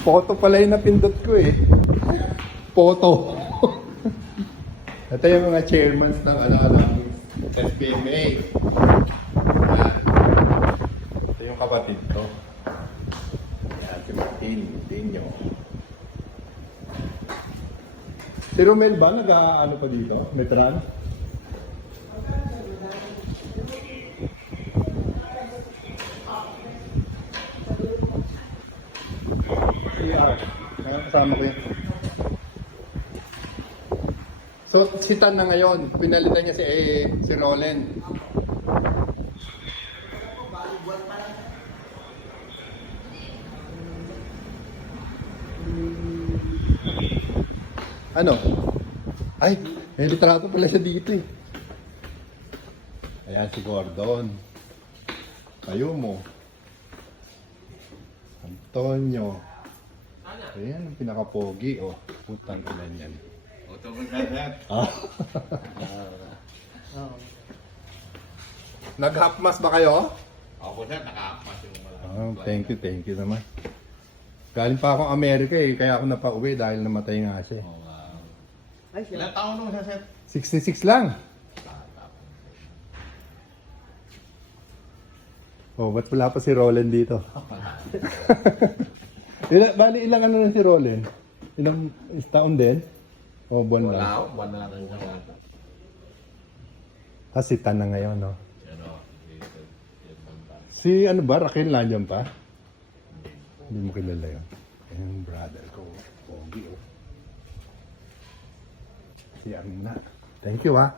Photo pala yung napindot ko eh. Photo. Ito yung mga chairmans ng SBMA. Yan. Ito yung kapatid ko. Yan, si Martin nyo. Si Romel ba nag-ano pa dito? Metran? CR. Kaya kasama ko yun. So, si Tan na ngayon. Pinalitan niya si Roland. Ano? Ay, may litrato pala siya dito eh. Ayan si Gordon. Kayo mo. Antonio. Ayan ang pinaka-pogi. Oh, putang ilan yan. Ah. Nag-half-mass ba kayo? Ako sir, naka-half-mass yung Thank you naman. Galing pa akong Amerika eh, kaya ako napauwi dahil namatay nga siya. Oh, wow. Ilang taon nung siya sir? 66 lang. Oh, ba't wala pa si Roland dito? Ilang ano na si Roland? Ilang taon din? O buwan lang? Wala, buwan na lang siya. Si Tan na ngayon, no? Ano, Si ano ba? Raquel nandiyan pa? Hindi mo kilala yun. Yung brother ko. Pogi, oh. Si Aruna. Thank you, ha?